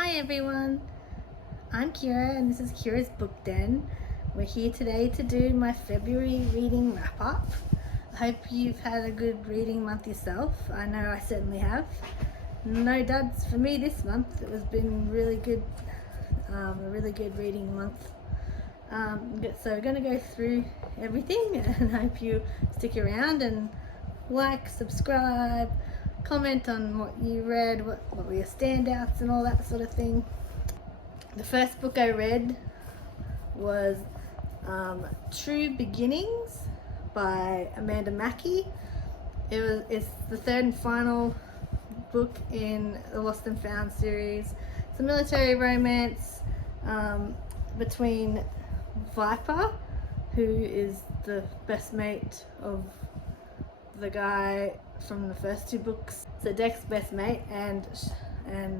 Hi everyone, I'm Kira and this is Kira's Book Den. We're here today to do my February reading wrap up. I hope you've had a good reading month yourself. I know I certainly have. No duds for me this month. It has been really good, a really good reading month. So we're going to go through everything and I hope you stick around and like, subscribe, comment on what you read, what were your standouts and all that sort of thing. The first book I read was True Beginnings by Amanda Mackey. It's the third and final book in the Lost and Found series. It's a military romance between Viper, who is the best mate of the guy from the first two books. So Dec's best mate and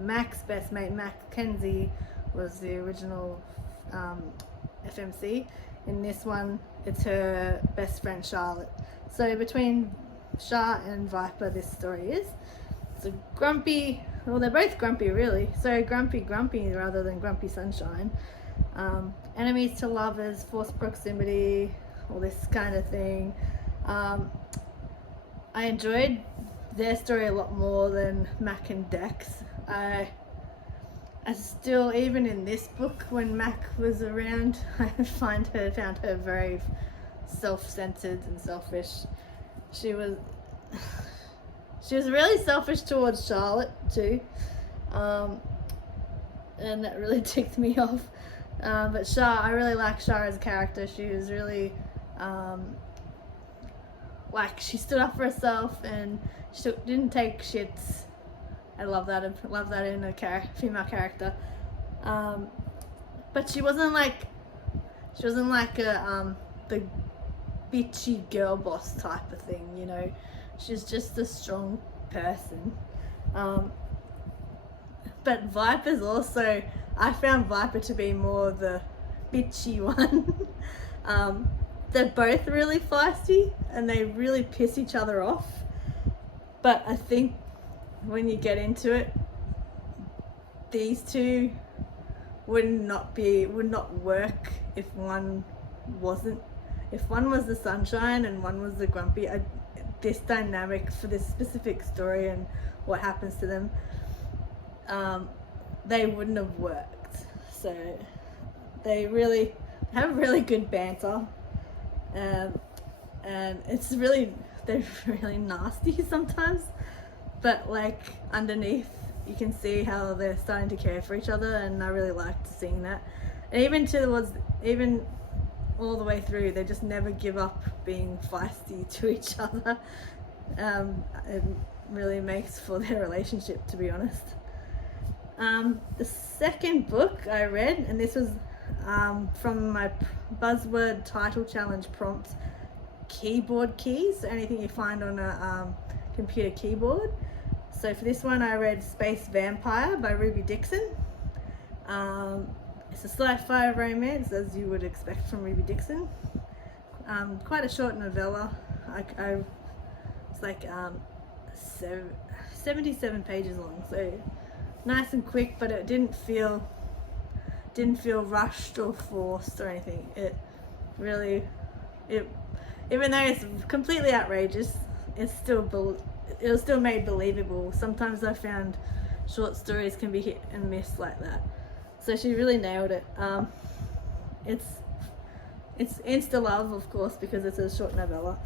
Mac's best mate, Mackenzie, was the original FMC. In this one, it's her best friend Charlotte. So between Char and Viper, this story is. It's a grumpy, well, they're both grumpy really. So grumpy rather than grumpy sunshine. Enemies to lovers, forced proximity, all this kind of thing. I enjoyed their story a lot more than Mac and Dex. I still, even in this book, when Mac was around, I found her very self-centered and selfish. She was really selfish towards Charlotte too, and that really ticked me off. But Char, I really like Char as a character. She was really she stood up for herself and she didn't take shits. I love that in a female character. But she wasn't like the bitchy girl boss type of thing, you know. She's just a strong person. But Viper's also, I found Viper to be more the bitchy one. They're both really feisty and they really piss each other off. But I think when you get into it, these two would not work if one wasn't. If one was the sunshine and one was the grumpy, this dynamic for this specific story and what happens to them, they wouldn't have worked. So they really have really good banter. And they're really nasty sometimes, but like underneath you can see how they're starting to care for each other, and I really liked seeing that. And even all the way through, they just never give up being feisty to each other. It really makes for their relationship, to be honest. The second book I read, and this was from my buzzword title challenge prompt, keyboard keys, so anything you find on a computer keyboard. So for this one I read Space Vampire by Ruby Dixon. It's a sci-fi romance, as you would expect from Ruby Dixon. Quite a short novella. It's like 77 pages long, so nice and quick, but it didn't feel rushed or forced or anything. It even though it's completely outrageous, it was still made believable. Sometimes I found short stories can be hit and miss like that. So she really nailed it. It's insta love, of course, because it's a short novella.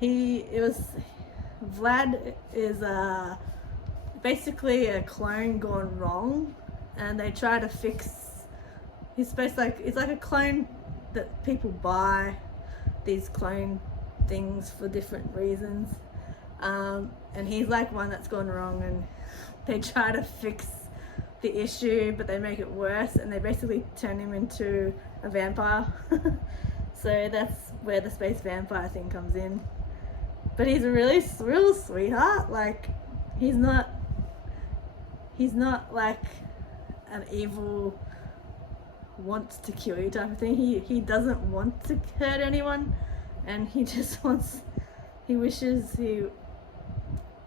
Vlad is basically a clone gone wrong, and they try to fix. It's like a clone that people buy these clone things for different reasons, and he's like one that's gone wrong, and they try to fix the issue, but they make it worse, and they basically turn him into a vampire. So that's where the space vampire thing comes in. But he's a real sweetheart. Like he's not like an evil, wants to kill you type of thing. He doesn't want to hurt anyone, and he just wishes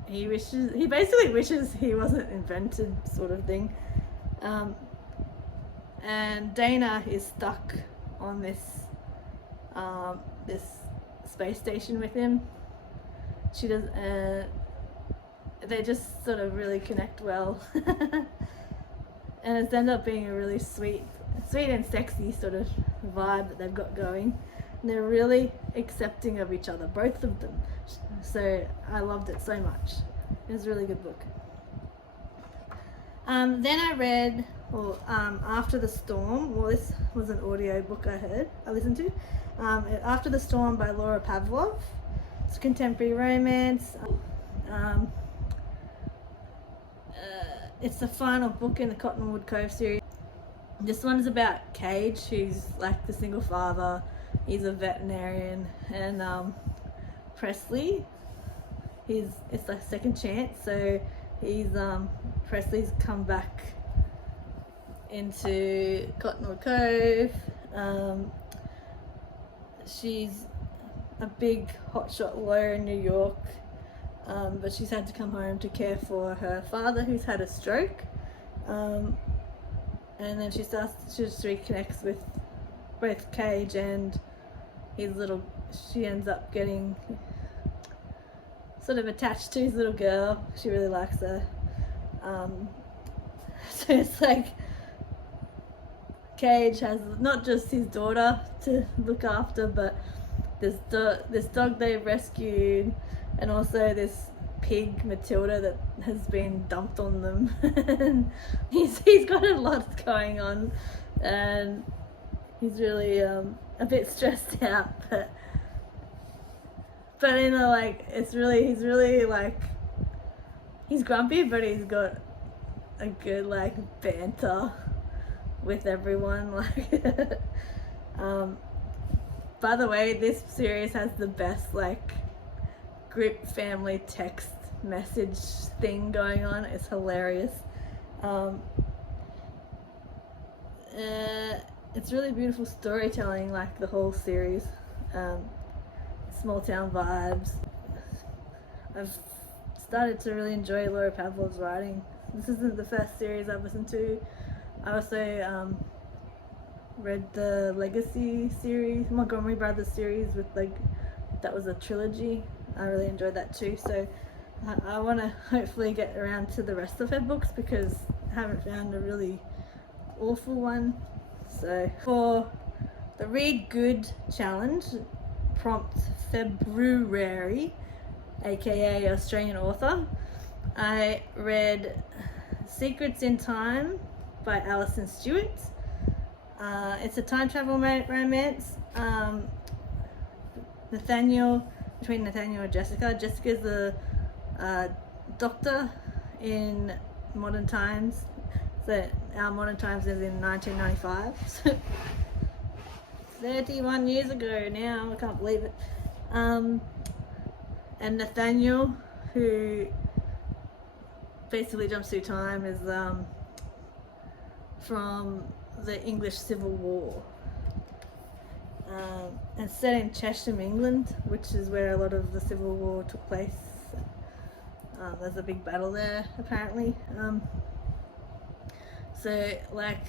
he basically wishes he wasn't invented, sort of thing. And Dana is stuck on this space station with him. She does. They just sort of really connect well, and it's ended up being a really sweet and sexy sort of vibe that they've got going. And they're really accepting of each other, both of them. So I loved it so much. It was a really good book. Then I read, After the Storm. Well, this was an audio book I listened to. After the Storm by Laura Pavlov. It's a contemporary romance. It's the final book in the Cottonwood Cove series. This one is about Cage, who's like the single father. He's a veterinarian, and Presley. It's like second chance. So Presley's come back into Cottonwood Cove. She's a big hotshot lawyer in New York, but she's had to come home to care for her father, who's had a stroke. And then she just reconnects with both Cage and she ends up getting sort of attached to his little girl. She really likes her. So it's like Cage has not just his daughter to look after, but this dog they rescued, and also this pig Matilda that has been dumped on them. And he's got a lot going on, and he's really a bit stressed out, but he's really like, he's grumpy, but he's got a good like banter with everyone. Like by the way, this series has the best like group family text message thing going on. It's hilarious. It's really beautiful storytelling, like the whole series. Small town vibes. I've started to really enjoy Laura Pavlov's writing. This isn't the first series I've listened to. I also read the Legacy series, Montgomery Brothers series, that was a trilogy. I really enjoyed that too. So I want to hopefully get around to the rest of her books, because I haven't found a really awful one. So for the Read Good challenge, prompt February, aka Australian author, I read Secrets in Time by Alison Stuart. It's a time travel romance. Between Nathaniel and Jessica. Jessica's a doctor in modern times. So our modern times is in 1995. 31 years ago now, I can't believe it. And Nathaniel, who basically jumps through time, is from the English Civil War. And set in Chesham, England, which is where a lot of the Civil War took place. There's a big battle there, apparently. So, like,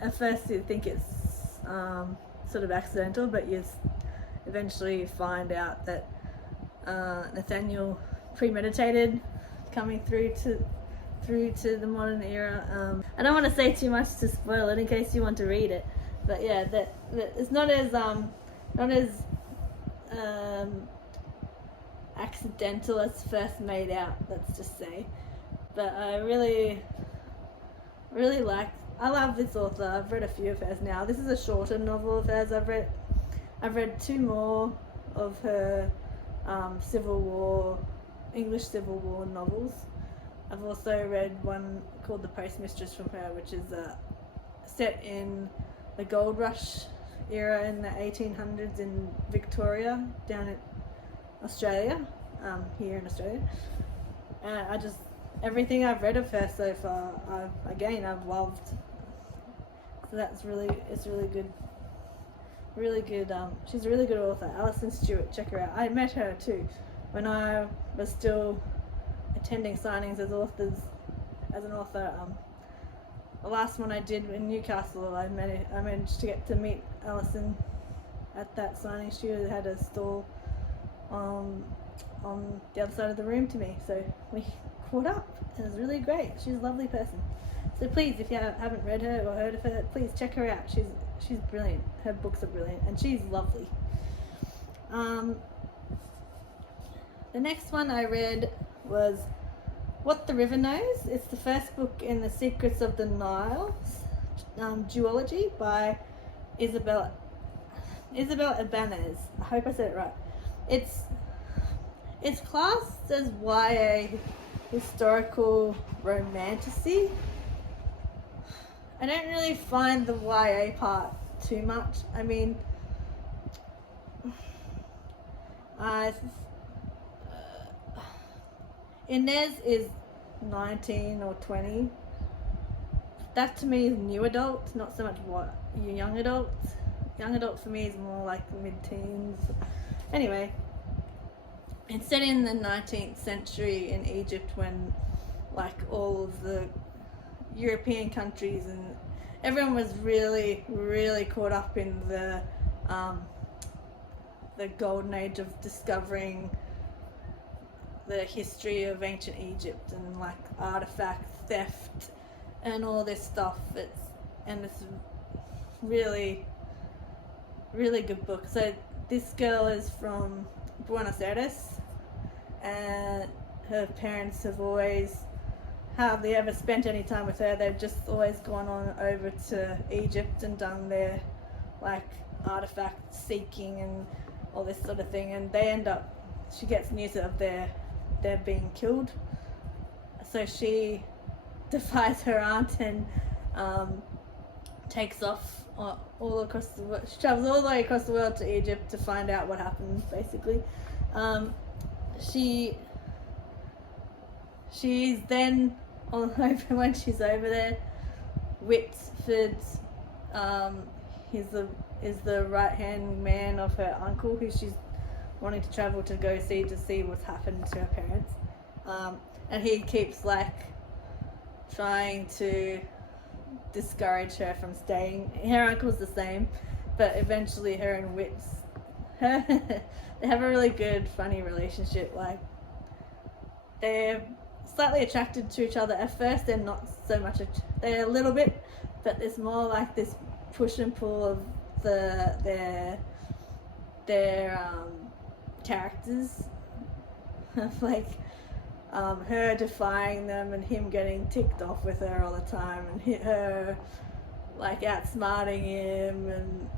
at first you think it's sort of accidental, but you eventually find out that Nathaniel premeditated coming through to the modern era. I don't want to say too much to spoil it in case you want to read it, but yeah, that it's not as accidental as first made out, let's just say. But I really I love this author. I've read a few of hers now. This is a shorter novel of hers. I've read two more of her English Civil War novels. I've also read one called The Postmistress from her, which is set in the Gold Rush era in the 1800s in Victoria, down in Australia, here in Australia. And everything I've read of her so far, I've loved. So it's really good. really good. She's a really good author, Alison Stuart. Check her out. I met her too when I was still attending signings as an author. The last one I did in Newcastle, I managed to get to meet Alison at that signing. She had a stall on the other side of the room to me, so we caught up. It was really great. She's a lovely person. So please, if you haven't read her or heard of her, please check her out. She's brilliant. Her books are brilliant, and she's lovely. The next one I read was What the River Knows. It's the first book in the Secrets of the Nile duology by Isabel Ibanez. I hope I said it right. It's classed as YA historical romantasy. I don't really find the YA part too much. I mean, Inez is 19 or 20. That to me is new adult, not so much young adult. Young adult for me is more like mid-teens. Anyway, it's set in the 19th century in Egypt when like all of the European countries and everyone was really, really caught up in the golden age of discovering the history of ancient Egypt and like artifact theft and all this stuff. It's really, really good book. So this girl is from Buenos Aires, and her parents have always hardly ever spent any time with her. They've just always gone on over to Egypt and done their like artifact seeking and all this sort of thing, and she gets news of they're being killed, so she defies her aunt and takes off all across the world. She travels all the way across the world to Egypt to find out what happened, basically. She's then when she's over there, Whitford is the right hand man of her uncle, who she's wanting to travel to go see to see what's happened to her parents, and he keeps like trying to discourage her from staying. Her uncle's the same, but eventually her and they have a really good, funny relationship. Like, they're slightly attracted to each other at first. They're not so much. They're a little bit, but it's more like this push and pull of their characters, of like her defying them and him getting ticked off with her all the time, and her like outsmarting him, and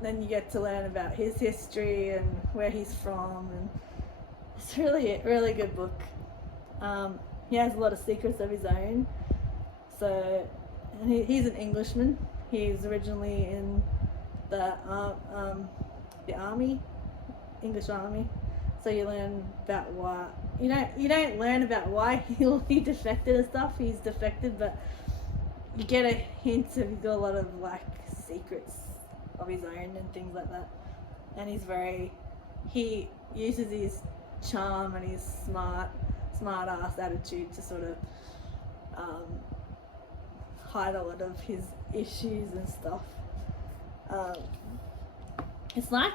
then you get to learn about his history and where he's from, and it's really a really good book. He has a lot of secrets of his own. So, and he's an Englishman. He's originally in the army, English army. So you learn about why you don't learn about why he defected and stuff. He's defected, but you get a hint of he's got a lot of like secrets of his own and things like that. And he uses his charm and his smart ass attitude to sort of hide a lot of his issues and stuff. It's like,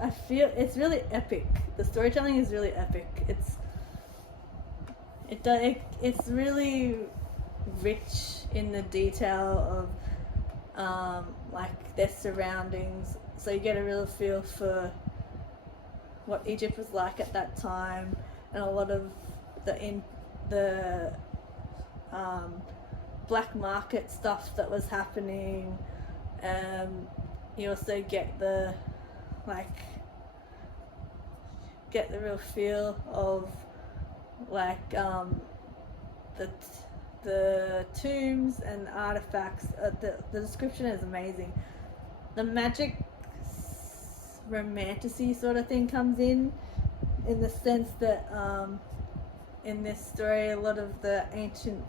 I feel it's really epic. The storytelling is really epic. It's really rich in the detail of like their surroundings. So you get a real feel for what Egypt was like at that time, and a lot of the black market stuff that was happening. You also get the real feel of like the tombs and artifacts. The description is amazing. The magic romantasy sort of thing comes in the sense that in this story a lot of the ancient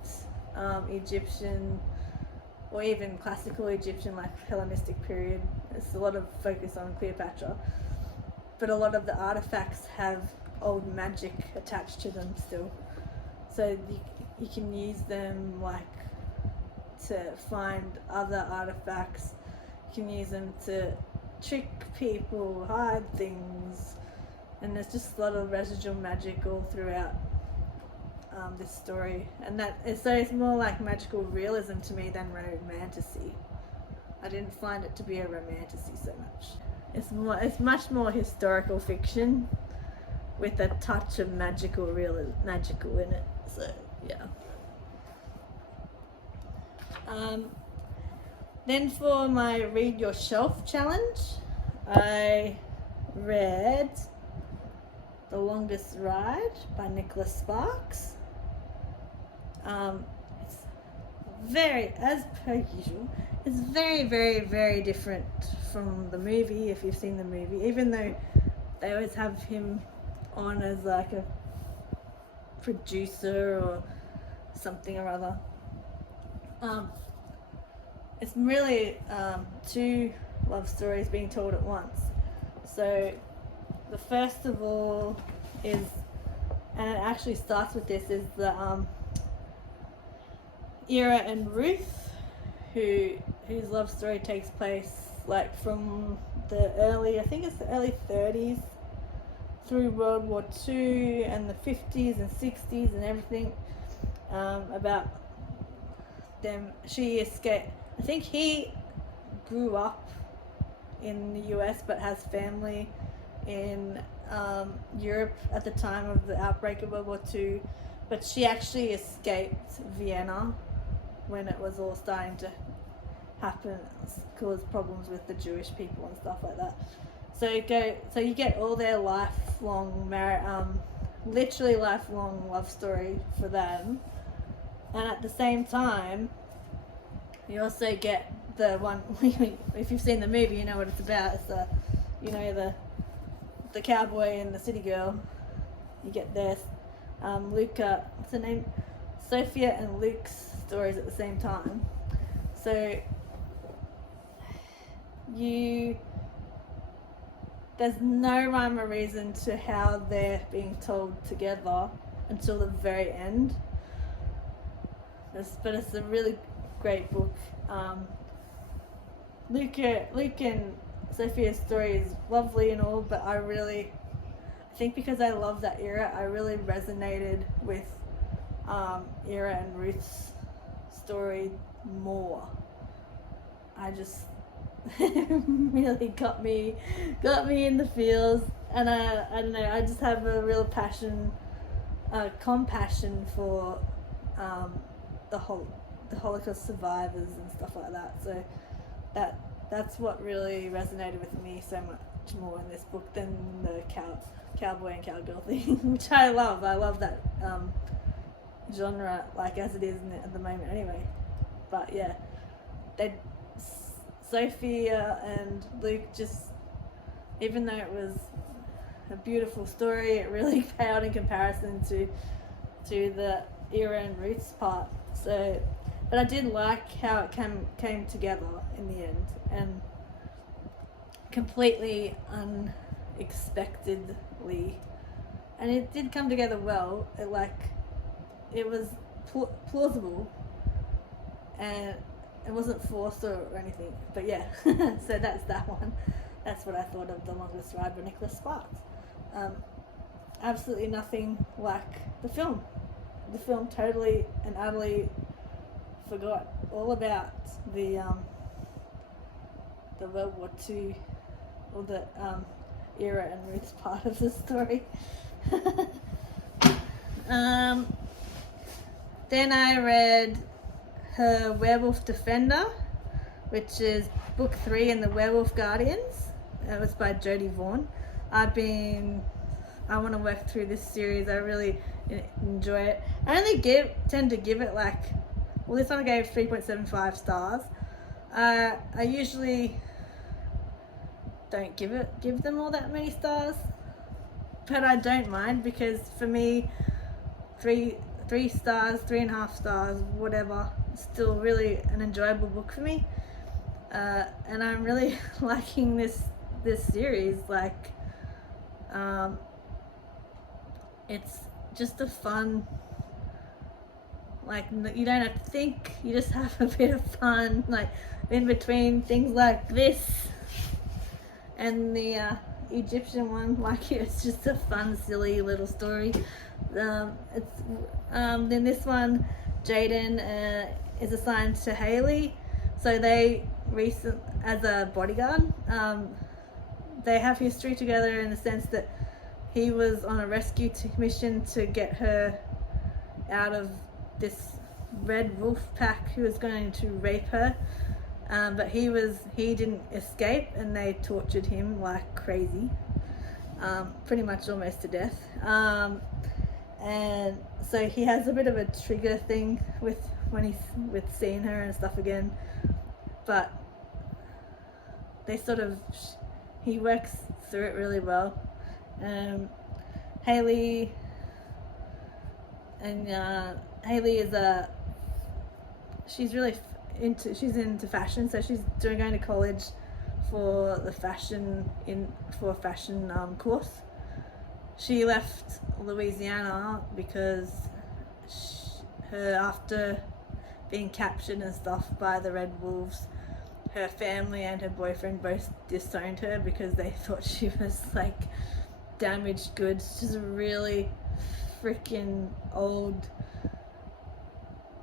Egyptian or even classical Egyptian, like Hellenistic period It's a lot of focus on Cleopatra, but a lot of the artifacts have old magic attached to them still. So you can use them like to find other artifacts. You can use them to trick people, hide things, and there's just a lot of residual magic all throughout this story. And so it's more like magical realism to me than romantasy. I didn't find it to be a romantasy so much. It's much more historical fiction with a touch of magical in it. So yeah. Then for my read your shelf challenge, I read The Longest Ride by Nicholas Sparks. It's very, as per usual, it's very, very, very different from the movie, if you've seen the movie, even though they always have him on as like a producer or something or other. It's really two love stories being told at once. So the first of all is, and it actually starts with this, is the Ira and Ruth, whose love story takes place like from the early 30s through World War II and the 50s and 60s and everything, about them. She escaped. I think he grew up in the US but has family in Europe at the time of the outbreak of World War II, but she actually escaped Vienna when it was all starting to happen, cause problems with the Jewish people and stuff like that. So you get all their literally lifelong love story for them, and at the same time, you also get the one. If you've seen the movie, you know what it's about. It's the cowboy and the city girl. You get their Luca. What's her name? Sophia and Luke's stories at the same time. So there's no rhyme or reason to how they're being told together until the very end. But it's a really great book. Luke and Sophia's story is lovely and all, but I think because I love that era, I really resonated with Ira and Ruth's story more. I just really got me in the feels, and I don't know, I just have a real compassion for the Holocaust survivors and stuff like that. So that's what really resonated with me so much more in this book than the cowboy and cowgirl thing, which I love. I love that genre, like as it is at the moment anyway. But yeah, Sophia and Luke, just, even though it was a beautiful story, it really paled in comparison to the Ira and Ruth's part. So, but I did like how it came together in the end, and completely unexpectedly, and it did come together well. It was plausible, and it wasn't forced or anything. But yeah, so that's that one. That's what I thought of The Longest Ride by Nicholas Sparks. Absolutely nothing like the film. The film totally and utterly forgot all about the World War II, or the Ira and Ruth's part of the story. Then I read her Werewolf Defender, which is book 3 in the Werewolf Guardians. It was by Jodi Vaughn. I want to work through this series. I really enjoy it. I only tend to give it this one I gave 3.75 stars. I usually don't give them all that many stars, but I don't mind, because for me, 3 stars, 3.5 stars, whatever, still really an enjoyable book for me. and I'm really liking this series. Like, it's just a fun, like, you don't have to think, you just have a bit of fun, like in between things like this and the Egyptian one. Like, it's just a fun, silly little story. Then this one, Jaden is assigned to Haley, so they as a bodyguard. They have history together in the sense that he was on a rescue mission to get her out of this red wolf pack who was going to rape her, but he didn't escape, and they tortured him like crazy, pretty much almost to death. And so he has a bit of a trigger thing with seeing her and stuff again, but they he works through it really well. Haley is she's really into fashion, so she's going to college for a fashion course. She left Louisiana because after being captured and stuff by the Red Wolves, her family and her boyfriend both disowned her because they thought she was like damaged goods. She's a really freaking old,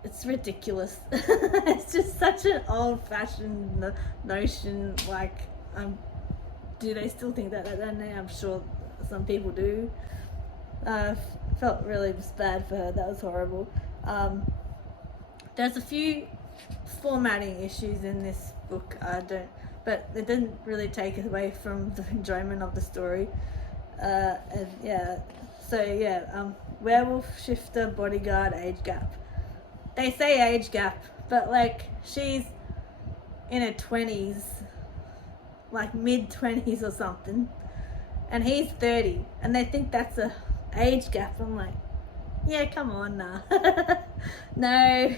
it's ridiculous. It's just such an old-fashioned notion. Like, do they still think that now? I'm sure some people do. Felt really bad for her. That was horrible. There's a few formatting issues in this book. But it didn't really take away from the enjoyment of the story. Werewolf, shifter, bodyguard, age gap. They say age gap, but like, she's in her 20s, like mid-20s or something, and he's 30, and they think that's a age gap. I'm like, yeah, come on, nah. No.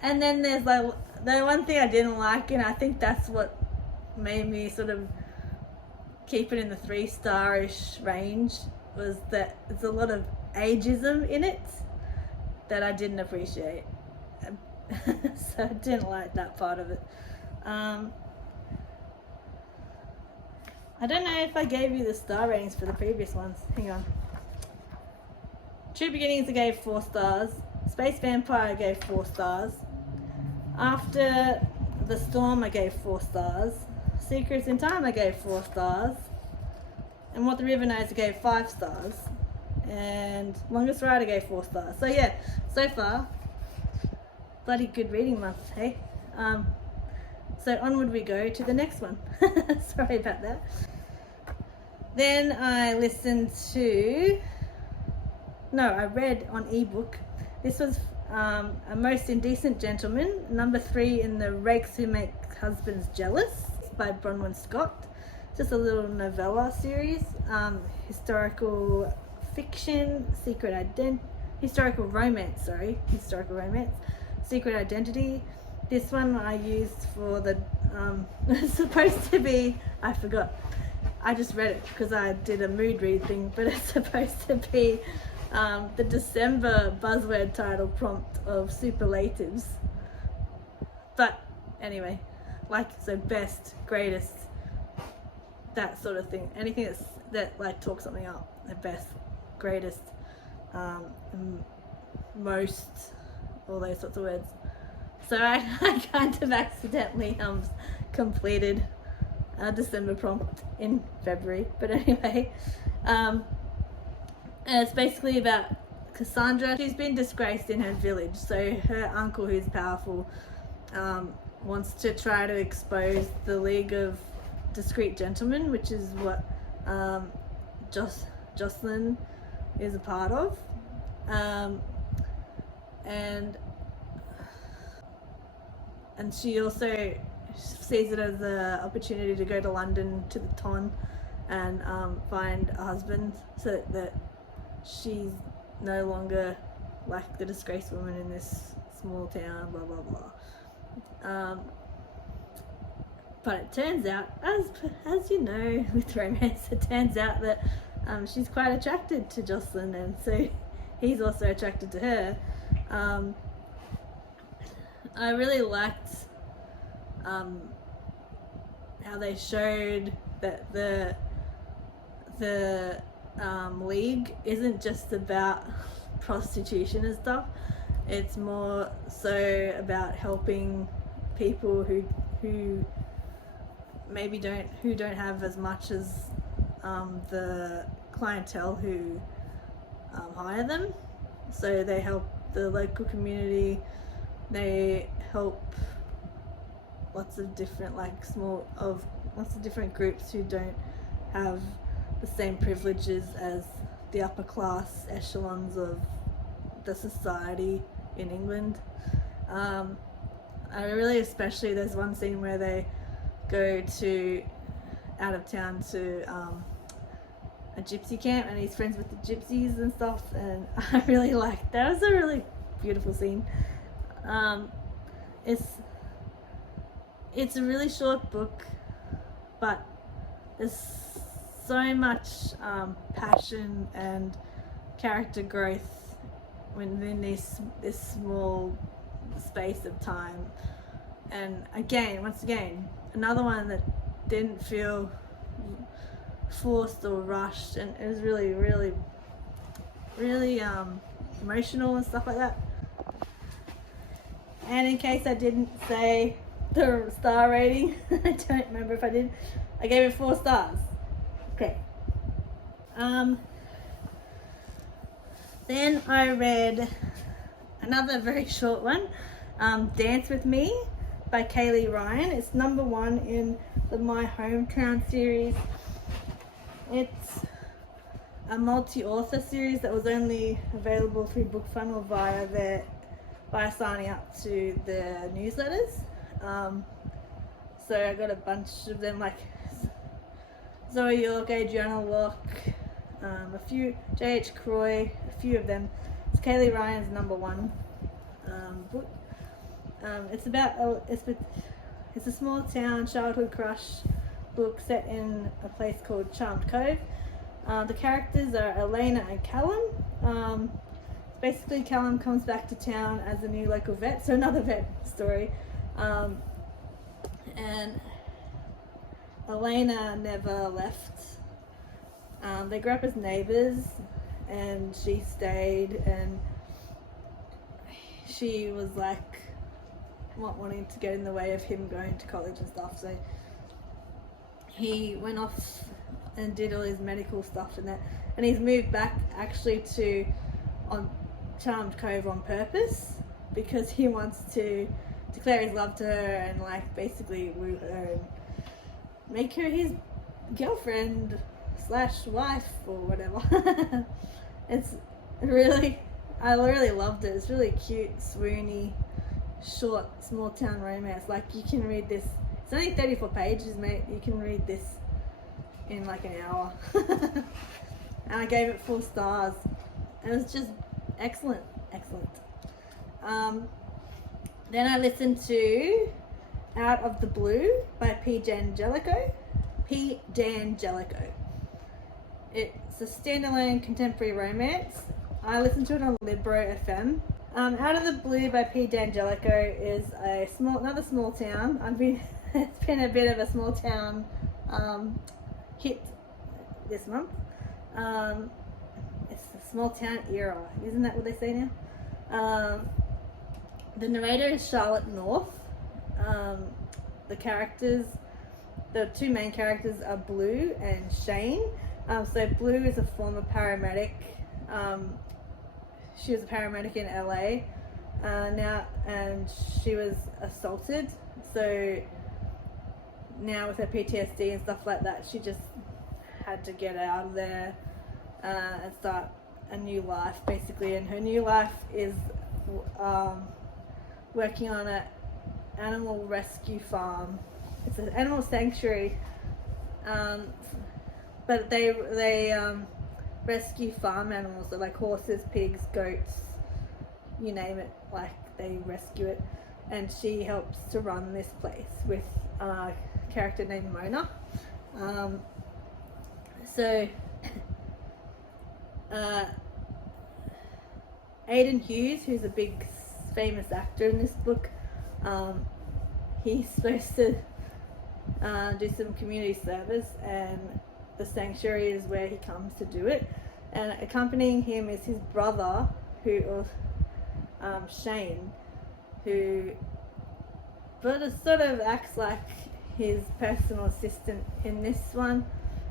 And then there's like, the one thing I didn't like, and I think that's what made me sort of keep it in the 3-star-ish range, was that there's a lot of ageism in it that I didn't appreciate. So I didn't like that part of it. I don't know if I gave you the star ratings for the previous ones. Hang on. True Beginnings I gave 4 stars. Space Vampire I gave 4 stars. After the Storm I gave 4 stars. Secrets in Time I gave 4 stars. And What the River Knows I gave 5 stars. And Longest Ride I gave 4 stars. So yeah, so far, bloody good reading month, hey? So onward we go to the next one. Sorry about that. Then I read on ebook. This was A Most Indecent Gentleman, number 3 in the Rakes Who Make Husbands Jealous by Bronwyn Scott. Just a little novella series, historical fiction, historical romance, Secret Identity. This one I used for the, it's supposed to be, I forgot, I just read it because I did a mood read thing, but it's supposed to be the December buzzword title prompt of superlatives. But anyway, like, so best, greatest, that sort of thing. Anything that like talks something up, the best, greatest, most, all those sorts of words. So I kind of accidentally completed a December prompt in February. But anyway, it's basically about Cassandra. She's been disgraced in her village. So her uncle, who's powerful, wants to try to expose the League of Discreet Gentlemen, which is what Jocelyn is a part of. And she also sees it as an opportunity to go to London to the Ton and find a husband, so that she's no longer like the disgraced woman in this small town, blah blah blah. But it turns out, as you know, with romance, it turns out that she's quite attracted to Jocelyn, and so he's also attracted to her. I really liked how they showed that the league isn't just about prostitution and stuff. It's more so about helping people who maybe don't have as much as the clientele who hire them. So they help the local community. They help lots of different groups who don't have the same privileges as the upper class echelons of the society in England. I really, especially, there's one scene where they go out of town to a gypsy camp, and he's friends with the gypsies and stuff, and I really liked that. It was a really beautiful scene. It's a really short book, but there's so much passion and character growth within this small space of time. And once again, another one that didn't feel forced or rushed, and it was really, really, really emotional and stuff like that. And in case I didn't say the star rating, I don't remember if I did, I gave it 4 stars. Okay. Then I read another very short one, Dance With Me by Kaylee Ryan. It's number 1 in the My Hometown series. It's a multi-author series that was only available through BookFunnel by signing up to the newsletters. So I got a bunch of them, like Zoe York, Adriana Locke, a few, J.H. Croy, a few of them. It's Kaylee Ryan's number 1 book. It's about it's a small town childhood crush book set in a place called Charmed Cove. The characters are Elena and Callum. Basically, Callum comes back to town as a new local vet, so another vet story. And Elena never left. They grew up as neighbours, and she stayed, and she was like not wanting to get in the way of him going to college and stuff, so he went off and did all his medical stuff and that, and he's moved back actually on Charmed Cove on purpose because he wants to declare his love to her and like basically woo her and make her his girlfriend / wife or whatever. It's really, I really loved it. It's really cute, swoony, short, small town romance. Like, you can read this, it's only 34 pages, mate. You can read this in like an hour. And I gave it 4 stars. It was just excellent. Then I listened to Out of the Blue by P. Dangelico. It's a standalone contemporary romance. I listened to it on Libro FM. Out of the Blue by P. Dangelico is another small town. It's been a bit of a small town hit this month. It's the small town era, isn't that what they say now? The narrator is Charlotte North. The 2 main characters are Blue and Shane. So Blue is a former paramedic. She was a paramedic in LA now, and she was assaulted. So now with her PTSD and stuff like that, she just had to get out of there and start a new life, basically. And her new life is working on an animal rescue farm. It's an animal sanctuary, but they rescue farm animals, so like horses, pigs, goats, you name it, like they rescue it. And she helps to run this place with character named Mona. So Aidan Hughes, who's a big famous actor in this book, he's supposed to do some community service, and the sanctuary is where he comes to do it. And accompanying him is his brother, Shane, who sort of acts like his personal assistant in this one.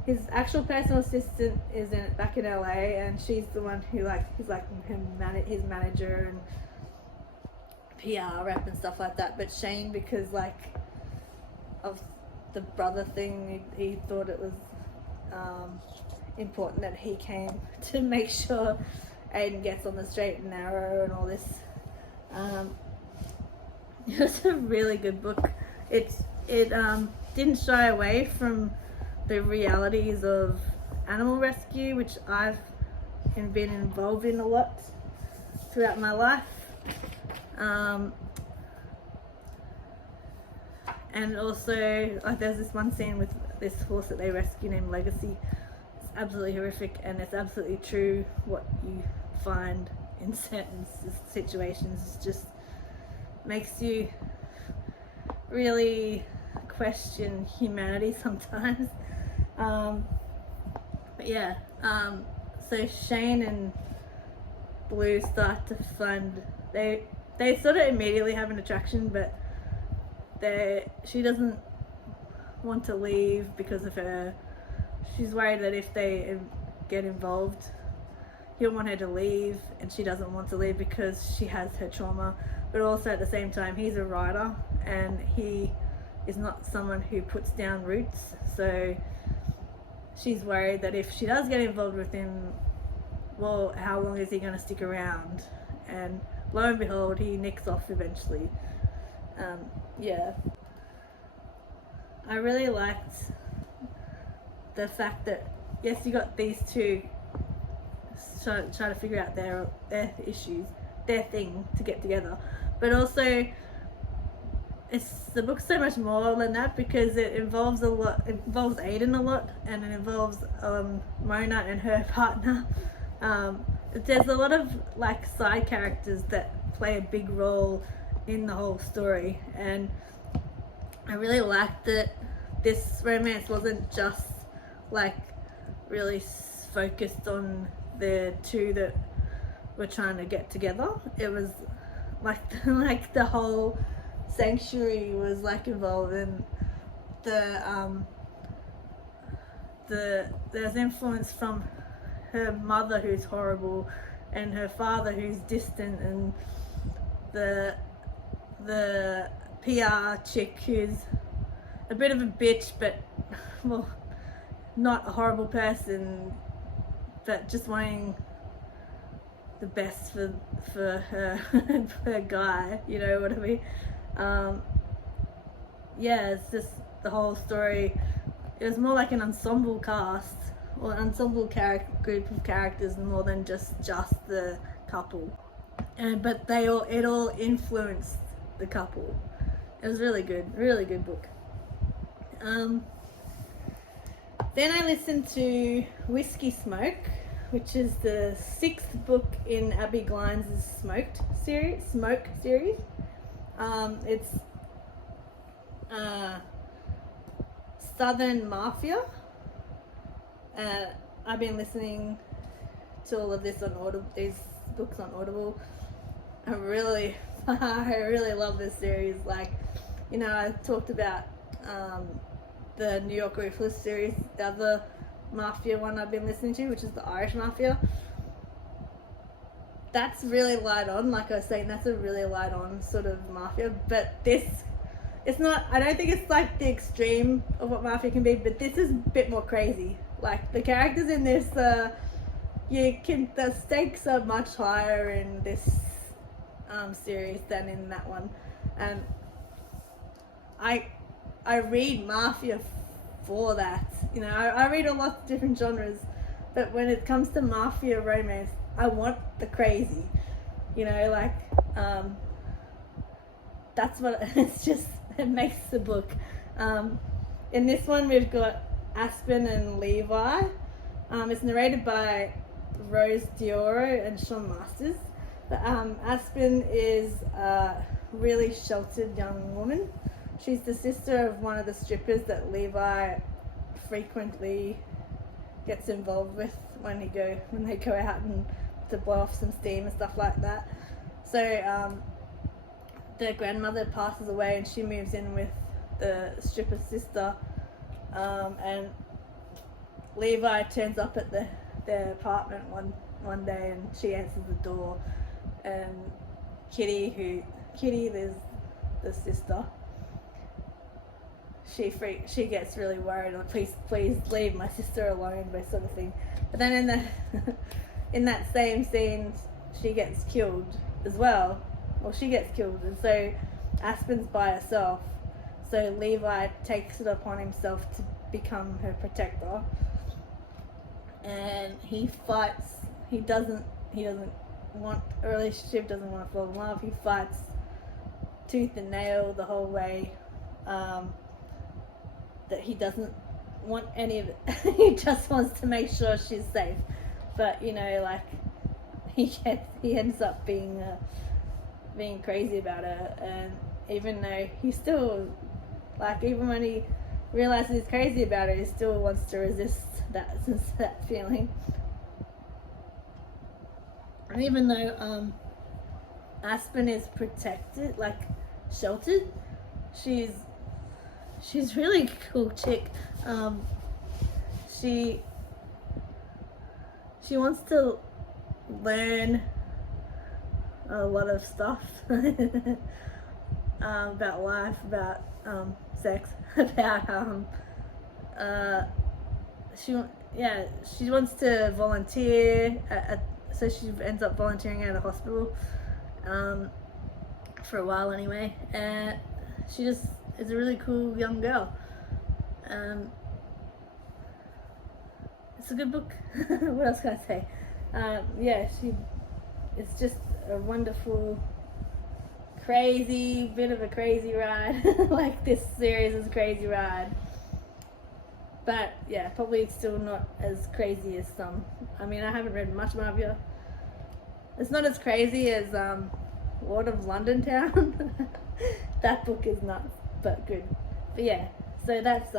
His actual personal assistant is back in LA, and she's the one who he's his manager and PR rep and stuff like that. But Shane, because of the brother thing, he thought it was important that he came to make sure Aiden gets on the straight and narrow and all this. It was a really good book. It didn't shy away from the realities of animal rescue, which I've been involved in a lot throughout my life. And also, there's this one scene with this horse that they rescue named Legacy. It's absolutely horrific, and it's absolutely true what you find in certain situations. It just makes you really question humanity sometimes. But yeah, so Shane and Blue start to find, they sort of immediately have an attraction, but she doesn't want to leave because of her. She's worried that if they get involved, he'll want her to leave, and she doesn't want to leave because she has her trauma. But also at the same time, he's a writer, and he is not someone who puts down roots, so she's worried that if she does get involved with him, well, how long is he going to stick around? And lo and behold, he nicks off eventually. Yeah, I really liked the fact that, yes, you got these two trying to figure out their issues, their thing to get together, but also the book's so much more than that, because it involves Aiden a lot, and it involves Mona and her partner. There's a lot of side characters that play a big role in the whole story, and I really liked that this romance wasn't just really focused on the two that were trying to get together. It was the whole sanctuary was involved, and there's influence from her mother, who's horrible, and her father, who's distant, and the PR chick, who's a bit of a bitch, but well, not a horrible person, but just wanting the best for her her guy, you know what I mean? Yeah, it's just the whole story. It was more like an ensemble cast, or an ensemble group of characters, more than just the couple. But it all influenced the couple. It was really good book. Then I listened to Whiskey Smoke, which is the 6th book in Abbi Glines' Smoke series. It's Southern Mafia. I've been listening to all of this on Audible, these books on Audible. I really love this series. I talked about the New York Ruthless series, the other Mafia one I've been listening to, which is the Irish Mafia. That's really light on, like I was saying, that's a really light on sort of Mafia, but this, it's not, I don't think it's the extreme of what Mafia can be, but this is a bit more crazy. The characters in this, the stakes are much higher in this series than in that one. And I read Mafia for that. I read a lot of different genres, but when it comes to Mafia romance, I want the crazy. That's what it makes the book. in this one we've got Aspen and Levi. It's narrated by Rose Dioro and Sean Masters. But Aspen is a really sheltered young woman. She's the sister of one of the strippers that Levi frequently gets involved with when they go out and to blow off some steam and stuff like that. So their grandmother passes away and she moves in with the stripper's sister, and Levi turns up at their apartment one day, and she answers the door, and Kitty, there's the sister, she gets really worried, like, please leave my sister alone, sort of thing. But then in that same scene, she gets killed as well. Well, she gets killed, and so Aspen's by herself. So Levi takes it upon himself to become her protector, and he fights. He doesn't want a relationship. Doesn't want to fall in love. He fights tooth and nail the whole way. That he doesn't want any of it. He just wants to make sure she's safe. But like he ends up being crazy about her, and even though he still, even when he realizes he's crazy about her, he still wants to resist that feeling. And even though Aspen is protected, sheltered, she's really cool chick. She wants to learn a lot of stuff about life, about sex, about she wants to volunteer so she ends up volunteering at a hospital for a while anyway, and she just is a really cool young girl. It's a good book. What else can I say? It's just a wonderful, bit of a crazy ride. Like this series is a crazy ride. But yeah, probably still not as crazy as some. I mean, I haven't read much Mafia. It's not as crazy as Lord of London Town. That book is nuts, but good. But yeah, so that's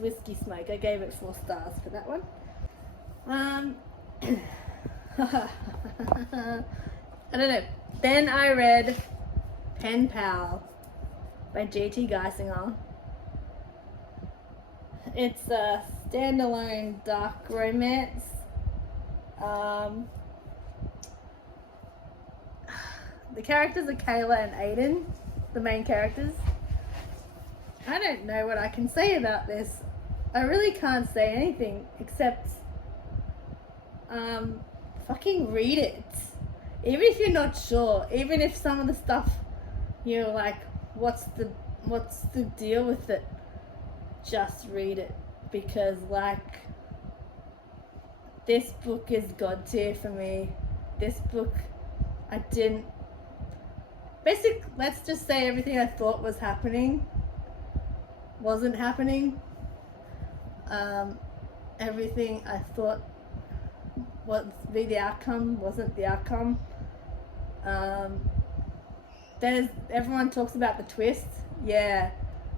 Whiskey Smoke. I gave it 4 stars for that one. I don't know. Then I read Pen Pal by J.T. Geissinger. It's a standalone dark romance. The characters are Kayla and Aiden, the main characters. I don't know what I can say about this. I really can't say anything except fucking read it. Even if you're not sure, even if some of the stuff you're like, what's the deal with it? Just read it, because this book is God tier for me. This book, let's just say everything I thought was happening wasn't happening. Everything I thought would be the outcome wasn't the outcome. Everyone talks about the twist. Yeah,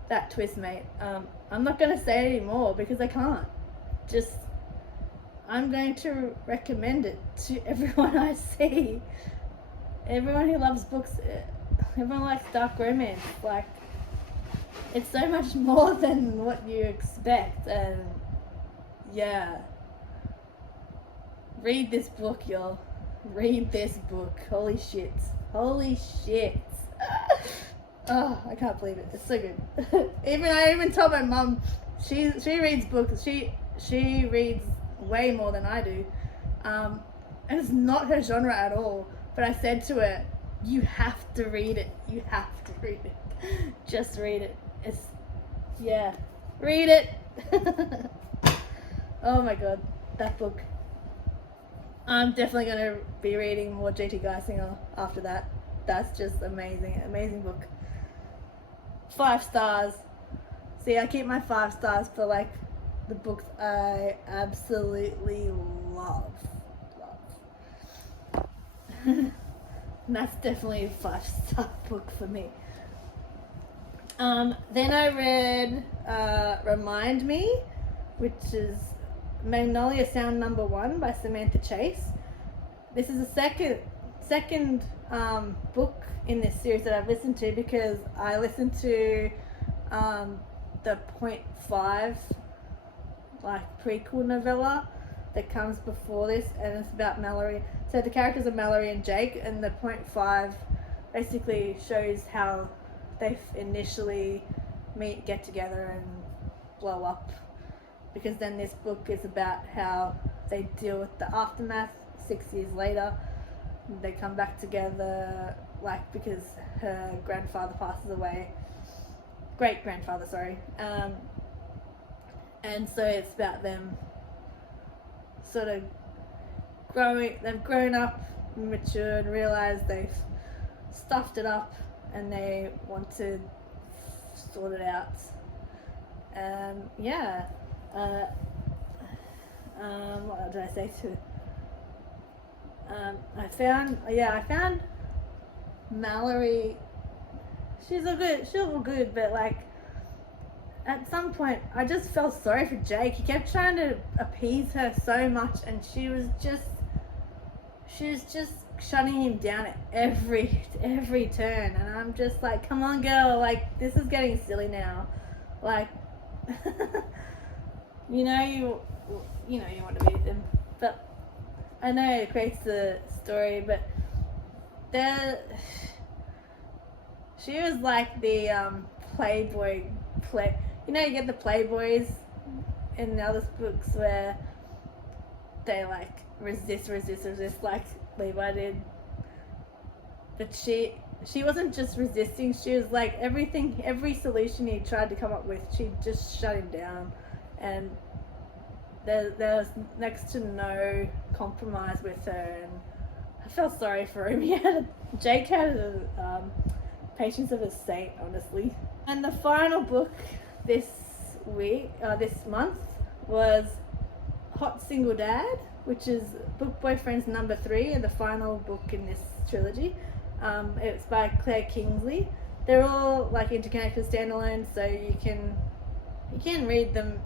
that twist, mate. I'm not going to say it anymore because I can't. I'm going to recommend it to everyone I see. Everyone who loves books, everyone likes dark romance. It's so much more than what you expect, and yeah. Read this book, y'all. Read this book. Holy shit. Holy shit. Oh, I can't believe it. It's so good. I even told my mum, she reads books. She reads way more than I do. And it's not her genre at all. But I said to her, you have to read it. You have to read it. Just read it. Read it. Oh my god, that book. I'm definitely going to be reading more J.T. Geissinger after that. That's just amazing. Amazing book. 5 stars. See, I keep my 5 stars for like the books I absolutely love. And that's definitely a 5-star book for me. Then I read Remind Me, which is Magnolia Sound #1 by Samantha Chase. This is the second book in this series that I've listened to, because I listened to the .5 like prequel novella that comes before this, and it's about Mallory. So the characters are Mallory and Jake, and the .5 basically shows how they initially get together and blow up, because then this book is about how they deal with the aftermath 6 years later. They come back together, like, because her grandfather passes away, great-grandfather, sorry, and so it's about them sort of they've grown up, matured, realised they've stuffed it up, and they want to sort it out. What did I say to it? I found Mallory. She's all good, but like at some point I just felt sorry for Jake. He kept trying to appease her so much, and she was just shutting him down at every turn, and I'm just like, come on girl, like this is getting silly now, like you know you want to be with him, but I know it creates the story, but she was like the Playboy you get the Playboys in the other books where they like resist like Levi did, but she wasn't just resisting, she was like every solution he tried to come up with, she just shut him down, and there was next to no compromise with her, and I felt sorry for him. Jake had a patience of a saint, honestly. And the final book this month was Hot Single Dad, which is Book Boyfriends #3 and the final book in this trilogy. It's by Claire Kingsley. They're all like interconnected standalones, so you can read them.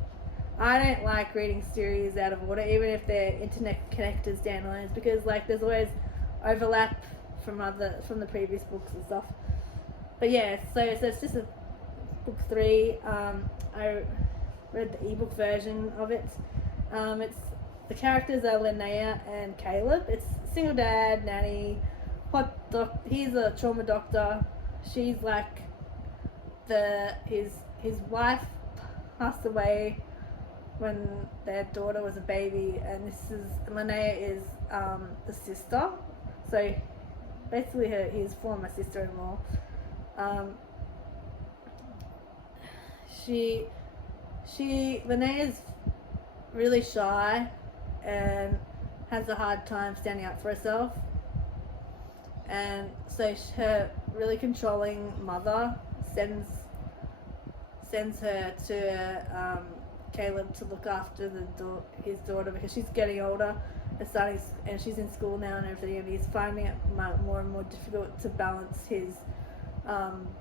I don't like reading series out of order, even if they're interconnected standalones, because like there's always overlap from the previous books and stuff. But yeah, so it's just a book 3. I read the ebook version of it. The characters are Linnea and Caleb. It's single dad, nanny, he's a trauma doctor. She's like his wife passed away when their daughter was a baby, and Linnea is the sister. So basically his former sister-in-law. Linnea's really shy and has a hard time standing up for herself, and so her really controlling mother sends her to Caleb to look after his daughter, because she's getting older and she's in school now and everything, and he's finding it more and more difficult to balance his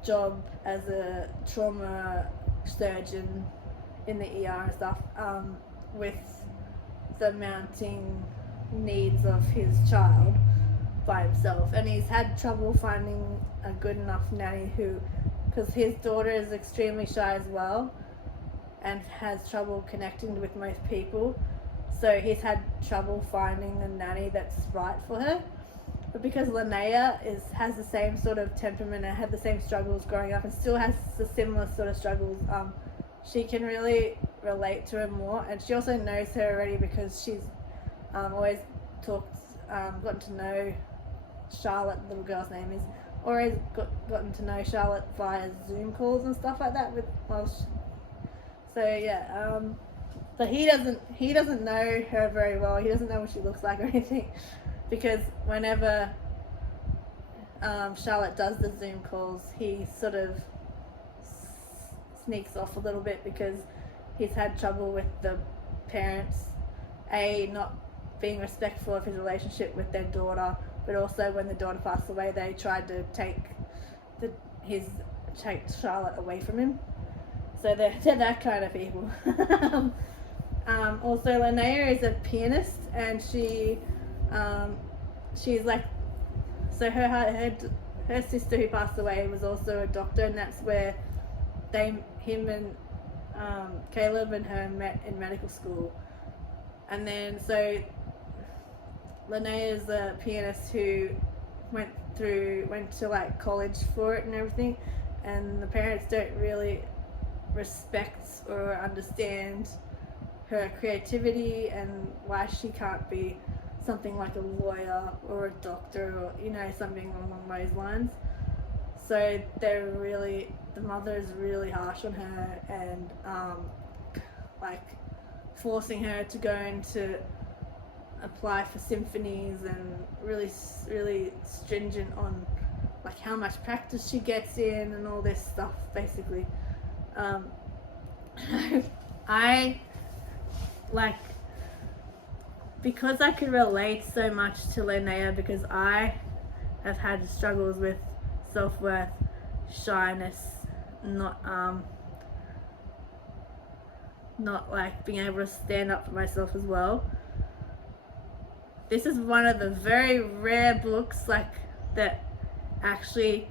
job as a trauma surgeon in the ER and stuff, with the mounting needs of his child by himself. And he's had trouble finding a good enough nanny because his daughter is extremely shy as well and has trouble connecting with most people, so he's had trouble finding a nanny that's right for her. But because Linnea has the same sort of temperament and had the same struggles growing up and still has the similar sort of struggles, she can really relate to her more, and she also knows her already because she's always gotten to know Charlotte, the little girl's name is, always gotten to know Charlotte via Zoom calls and stuff like that. But he doesn't know her very well. He doesn't know what she looks like or anything, because whenever Charlotte does the Zoom calls, he sort of sneaks off a little bit because he's had trouble with the parents, not being respectful of his relationship with their daughter, but also when the daughter passed away, they tried to take Charlotte away from him. So they're that kind of people. Also, Linnea is a pianist, and she's like, so her sister who passed away was also a doctor, and that's where him and Caleb and her met in medical school. And then so Linnea is a pianist who went to like college for it and everything, and the parents don't really respect or understand her creativity and why she can't be something like a lawyer or a doctor or, you know, something along those lines. So the mother is really harsh on her and like forcing her to go into apply for symphonies and really stringent on like how much practice she gets in and all this stuff basically. I like, because I could relate so much to Linnea, because I have had struggles with self-worth, shyness, not like being able to stand up for myself as well. This is one of the very rare books like that actually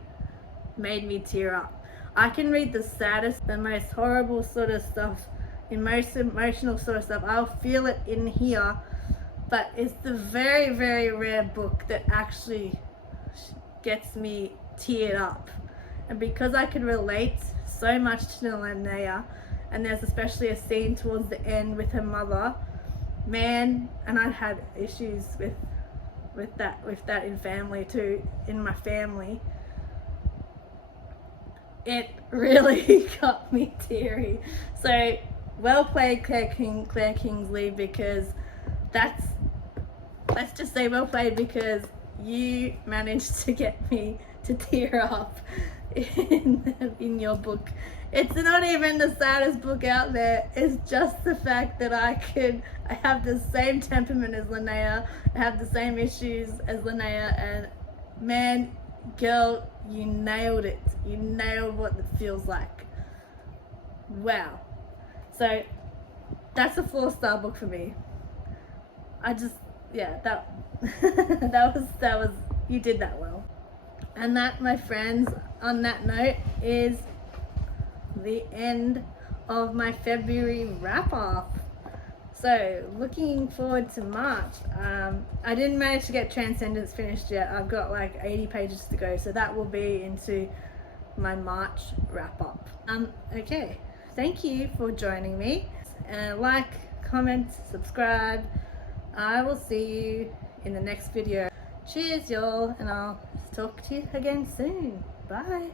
made me tear up. I can read the saddest, the most horrible sort of stuff, most emotional sort of stuff. I'll feel it in here, but it's the very, very rare book that actually gets me teared up. And because I could relate so much to Linnea, and there's especially a scene towards the end with her mother, man, and I had issues with that in family too, in my family. It really got me teary. So well played, Claire Kingsley, because let's just say well played, because you managed to get me to tear up in your book. It's not even the saddest book out there. It's just the fact that I have the same temperament as Linnea, I have the same issues as Linnea, and man, girl, you nailed it. You nailed what it feels like. Wow. So that's a 4-star book for me. That was you did that well. And that, my friends, on that note, is the end of my February wrap up. So looking forward to March. I didn't manage to get Transcendence finished yet. I've got like 80 pages to go, so that will be into my March wrap up. Okay, thank you for joining me. Like, comment, subscribe. I will see you in the next video. Cheers y'all, and I'll talk to you again soon. Bye.